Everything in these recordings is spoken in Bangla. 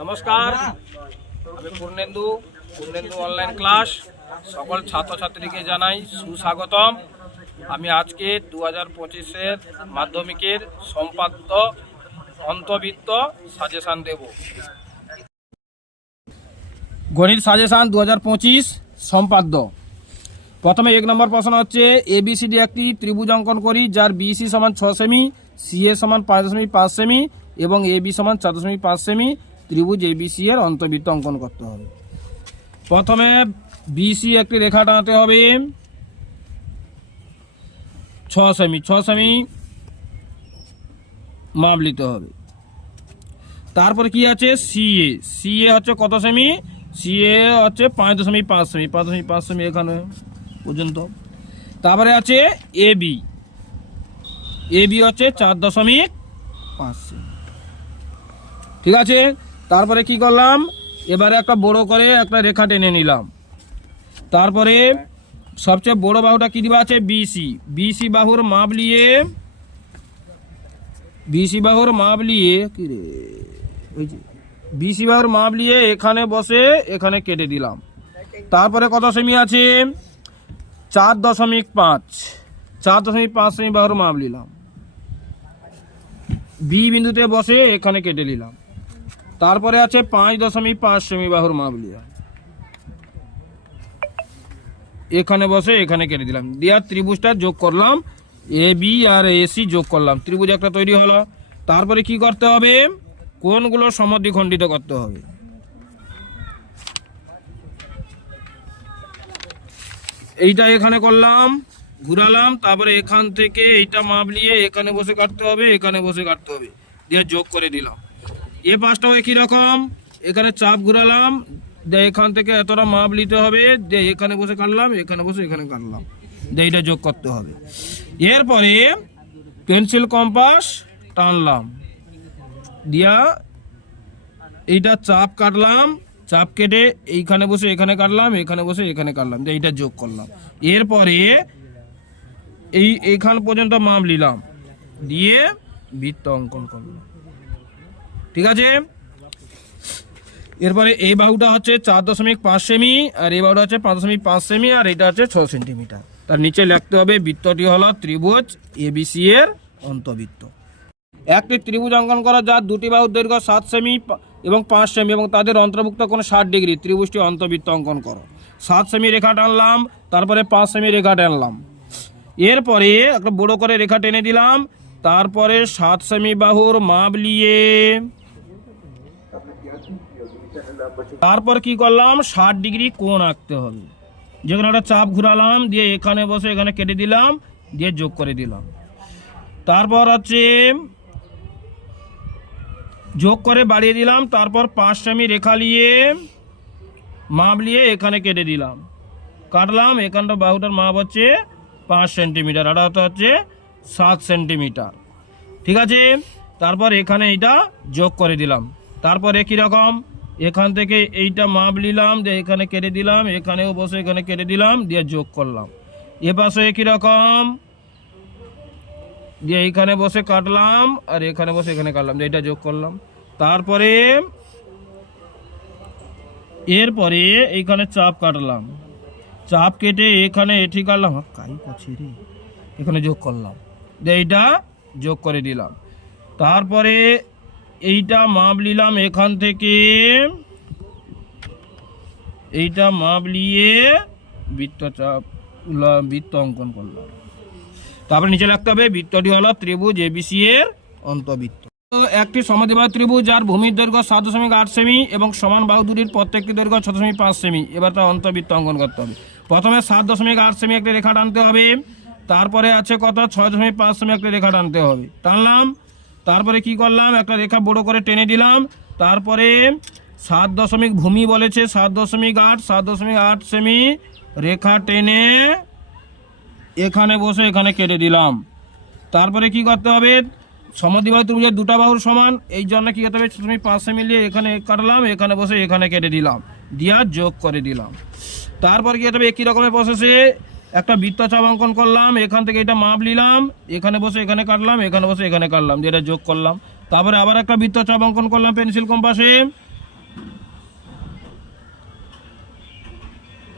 নমস্কার, আমি পূর্ণেন্দু অনলাইন ক্লাস সকল ছাত্রছাত্রীকে জানাই সুস্বাগতম। আমি আজকে 2025-এর মাধ্যমিকের সম্পাদ্য অন্তর্বৃত্ত সাজেশান দেব। গণিত সাজেশান 2025 সম্পাদ্য। প্রথমে 1 নম্বর প্রশ্ন হচ্ছে ABCD একটি ত্রিভুজ অঙ্কন করি যার BC সমান 6 সেমি, CA সমান 5.5 সেমি এবং AB সমান 4.5 সেমি। ত্রিভুজ ABC এর অন্তর্বৃত্ত অঙ্কন করতে হবে। প্রথমে BC একটি রেখা টানাতে হবে 6 সেমি মাপ নিতে হবে। তারপরে কি আছে CA হচ্ছে কত সেমি? CA হচ্ছে 5.5 সেমি এখানে পর্যন্ত। তারপরে আছে AB হচ্ছে 4.5 সেমি। ঠিক আছে, তারপরে কি করলাম, এবারে একটা বড় করে একটা রেখা টেনে নিলাম। তারপরে সবচেয়ে বড় বাহুটা কি দিবা আছে? BC বাহুর মাপ নিয়ে BC বাহুর মাপ নিয়ে এখানে বসে এখানে কেটে দিলাম। তারপরে কত সেমি আছে? 4.5 সেমি বাহুর মাপ নিলাম। B বিন্দুতে বসে এখানে কেটে নিলাম। তারপরে আছে 5.5 সেমি বাহুর মাপ নিলাম, এখানে বসে এখানে কেটে দিলাম। দিয়া ত্রিভুজটা যোগ করলাম, AB আর AC যোগ করলাম, ত্রিভুজ একটা তৈরি হলো। তারপরে কি করতে হবে? কোণগুলো সমদ্বিখণ্ডিত করতে হবে। এইটা এখানে করলাম, ঘুরালাম, তারপরে এখান থেকে এইটা মাপ নিয়ে এখানে বসে কাটতে হবে, এখানে বসে কাটতে হবে, দিয়ে যোগ করে দিলাম। এ পাশটাও একই রকম, এখানে চাপ ঘুরালাম, দিয়ে এখান থেকে এতটা মাপ নিতে হবে, দিয়ে এখানে বসে কাটলাম, এখানে বসে এখানে কাটলাম, দিয়ে এইটা যোগ করতে হবে। এরপরে পেন্সিল কম্পাস টানলাম, দিয়া এইটা চাপ কাটলাম, চাপ কেটে এইখানে বসে এখানে কাটলাম, এখানে বসে এখানে কাটলাম, দিয়ে এইটা যোগ করলাম। এরপরে এইখান পর্যন্ত মাপ নিলাম, দিয়ে বৃত্ত অঙ্কন করলাম। ঠিক আছে, এরপরে এই বাহুটা হচ্ছে 4.5 সেমি আর এই বাহুটা হচ্ছে 5.5 সেমি আর এটা হচ্ছে 6 সেন্টিমিটার। তার নিচে লিখতে হবে বৃত্তটি হলো ত্রিভুজ ABC এর অন্তর্বৃত্ত। একটি ত্রিভুজ অঙ্কন করা যার দুটি বাহুর দৈর্ঘ্য 7 সেমি এবং 5 সেমি এবং তাদের অন্তর্ভুক্ত কোণ 60 ডিগ্রি। ত্রিভুজটি অন্তর্বৃত্ত অঙ্কন করো। 7 সেমি রেখা টানলাম, তারপরে 5 সেমি রেখা টানলাম। এরপরে একটা বড় করে রেখা টেনে দিলাম, তারপরে 7 সেমি বাহুর মাপ নিয়ে তারপর কি করলাম, 60 ডিগ্রি কোণ আঁকতে হবে। যেখানে একটা চাপ ঘুরালাম, দিয়ে এখানে বসে এখানে কেটে দিলাম, দিয়ে যোগ করে দিলাম। তারপর হচ্ছে যোগ করে বাড়িয়ে দিলাম। তারপর 5 সেমি রেখা নিয়ে মাপ নিয়ে এখানে কেটে দিলাম, কাটলাম। এখানটা বাহুটার মাপ হচ্ছে 5 সেন্টিমিটার, আর হচ্ছে 7 সেন্টিমিটার। ঠিক আছে, তারপর এখানে এইটা যোগ করে দিলাম। তারপর একই রকম এখান থেকে এইটা মাপ নিলাম, দিয়ে এখানে কেটে দিলাম, এখানেও বসে এখানে কেটে দিলাম, দিয়ে যোগ করলাম। এ পাশে একই রকম, দিয়ে এইখানে বসে কাটলাম আর এখানে বসে এখানে কাটলাম, দিয়ে এটা যোগ করলাম। তারপরে এরপরে এইখানে চাপ কাটলাম, চাপ কেটে এখানে এটি কাটলাম, এখানে যোগ করলাম, দিয়ে এইটা যোগ করে দিলাম। তারপরে এইটা মাপ নিলাম, এখান থেকে এইটা মাপ নিয়ে বৃত্ত অঙ্কন করলাম। তারপরে নিচে লিখতে হবে বৃত্তটি হলো ত্রিভুজ ABC এর অন্তর্বৃত্ত। একটি সমদ্বিবাহু ত্রিভুজ যার ভূমির দৈর্ঘ্য 7.8 সেমি এবং সমান বাহু দুটির প্রত্যেকটি দৈর্ঘ্য 6.5 সেমি। এবার তার অন্তর্বৃত্ত অঙ্কন করতে হবে। প্রথমে 7.8 সেমি একটি রেখা টানতে হবে, তারপরে আছে কত 6.5 সেমি একটি রেখা টানতে হবে, টানলাম। তারপরে কি করলাম, একটা রেখা বড় করে টেনে দিলাম। তারপরে 7 ভূমি বলেছে 7.8 সেমি রেখা টেনে এখানে বসে এখানে কেটে দিলাম। তারপরে কি করতে হবে, সমদ্বিবাহু ত্রিভুজের দুটা বাহুর সমান, এই জন্য কি করতে হবে 5 সেমি নিয়ে এখানে কাটলাম, এখানে বসে এখানে কেটে দিলাম, দিয়া যোগ করে দিলাম। তারপর কি করতে হবে, একই রকমের প্রসেসে একটা বৃত্তচাপ অঙ্কন করলাম, এখান থেকে এটা মাপ নিলাম, এখানে বসে এখানে কাটলাম, এখানে বসে এখানে কাটলাম, দিয়ে এটা যোগ করলাম। তারপরে আবার একটা বৃত্তচাপ অঙ্কন করলাম পেন্সিল কম্পাসে,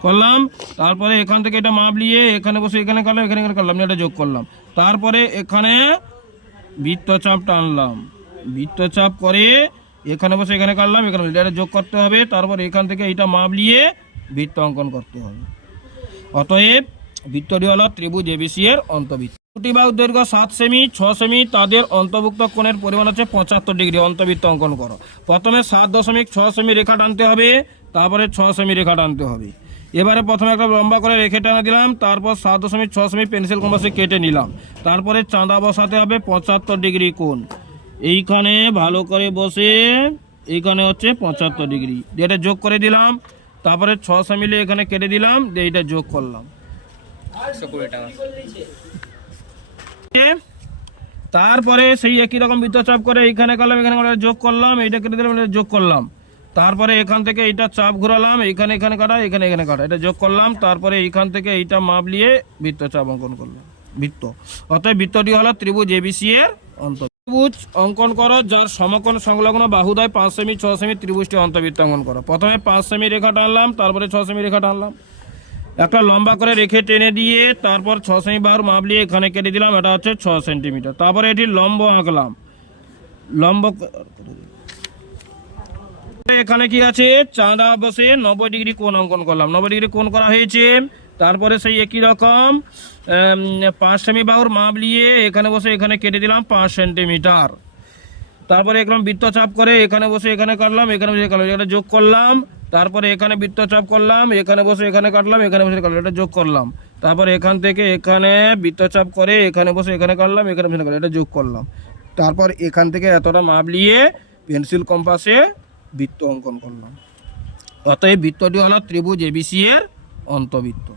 করলাম। তারপরে এখান থেকে এটা মাপ নিয়ে এখানে বসে এখানে কাটলাম, এখানে এখানে কাটলাম, এটা যোগ করলাম। তারপরে এখানে বৃত্তচাপ টানলাম, বৃত্তচাপ করে এখানে বসে এখানে কাটলাম, এখানে এটা যোগ করতে হবে। তারপর এখান থেকে এইটা মাপ নিয়ে বৃত্ত অঙ্কন করতে হবে। অতএব বৃত্তটি হলো ত্রিভুজ এবিসি এর অন্তবৃত্ত। দুটি বাহুর দৈর্ঘ্য 7 সেমি, 6 সেমি, তাদের অন্তর্ভুক্ত কোণের পরিমাণ হচ্ছে 75 ডিগ্রি। অন্তবৃত্ত অঙ্কন করো। প্রথমে 7.6 সেমি রেখা টানতে হবে, তারপরে 6 সেমি রেখা টানতে হবে। এবারে প্রথমে একটা লম্বা করে রেখে টানা দিলাম, তারপর 7.6 সেমি পেন্সিল কম্পাসে কেটে নিলাম। তারপরে চাঁদা বসাতে হবে 75 ডিগ্রি কোণ। এইখানে ভালো করে বসে এইখানে হচ্ছে 75 ডিগ্রি, এটা যোগ করে দিলাম। তারপরে 6 সেমি এখানে কেটে দিলাম, দিয়ে এটা যোগ করলাম। তারপরে সেই একই রকম বৃত্তচাপ করে এইখানে করলাম, এখানে যোগ করলাম, এইটা কেটে দিলাম, এটা যোগ করলাম। তারপরে এখান থেকে এইটা চাপ ঘোরালাম, এইখানে এখানে কাটা, এখানে এখানে কাটা, এটা যোগ করলাম। তারপরে এইখান থেকে এইটা মাপ নিয়ে বৃত্তচাপ অঙ্কন করলাম, বৃত্ত। অতএব বৃত্তটি হলো ত্রিভুজ এবিসি এর অন্তর্ভুক্ত। ত্রিভুজ অঙ্কন করো যার সমকোণ সংলগ্ন বাহুদ্বয় 5 সেমি 6 সেমি, ত্রিভুজটি অন্তর্বৃত্ত অঙ্কন করো। প্রথমে 5 সেমি রেখা টানলাম, তারপরে 6 সেমি রেখা টানলাম, একটা লম্বা করে রেখে টেনে দিয়ে তারপর 6 সেমি বাহুর মাপ নিয়ে এখানে কেটে দিলাম, এটা হচ্ছে 6 সেন্টিমিটার। তারপরে এটি লম্ব আঁকলাম, লম্ব এখানে কি আছে, চাঁদা বসে 90 ডিগ্রি কোণ অঙ্কন করলাম, 90 ডিগ্রি কোণ করা হয়েছে। তারপরে সেই একই রকম 5 সেমি বাহুর মাপ নিয়ে এখানে বসে এখানে কেটে দিলাম 5 সেন্টিমিটার। তারপরে এরকম বৃত্তচাপ করে এখানে বসে এখানে কাটলাম, এখানে বসে কাটলাম, এটা যোগ করলাম। তারপরে এখানে বৃত্তচাপ করলাম, এখানে বসে এখানে কাটলাম, এখানে বসে কাটলাম, এটা যোগ করলাম। তারপরে এখান থেকে এখানে বৃত্তচাপ করে এখানে বসে এখানে কাটলাম, এখানে বসে কাটলাম, এটা যোগ করলাম। তারপর এখান থেকে এতটা মাপ নিয়ে পেন্সিল কম্পাসে বৃত্ত অঙ্কন করলাম। অতএব বৃত্তটি হলো ত্রিভুজ এবিসি এর অন্তবৃত্ত।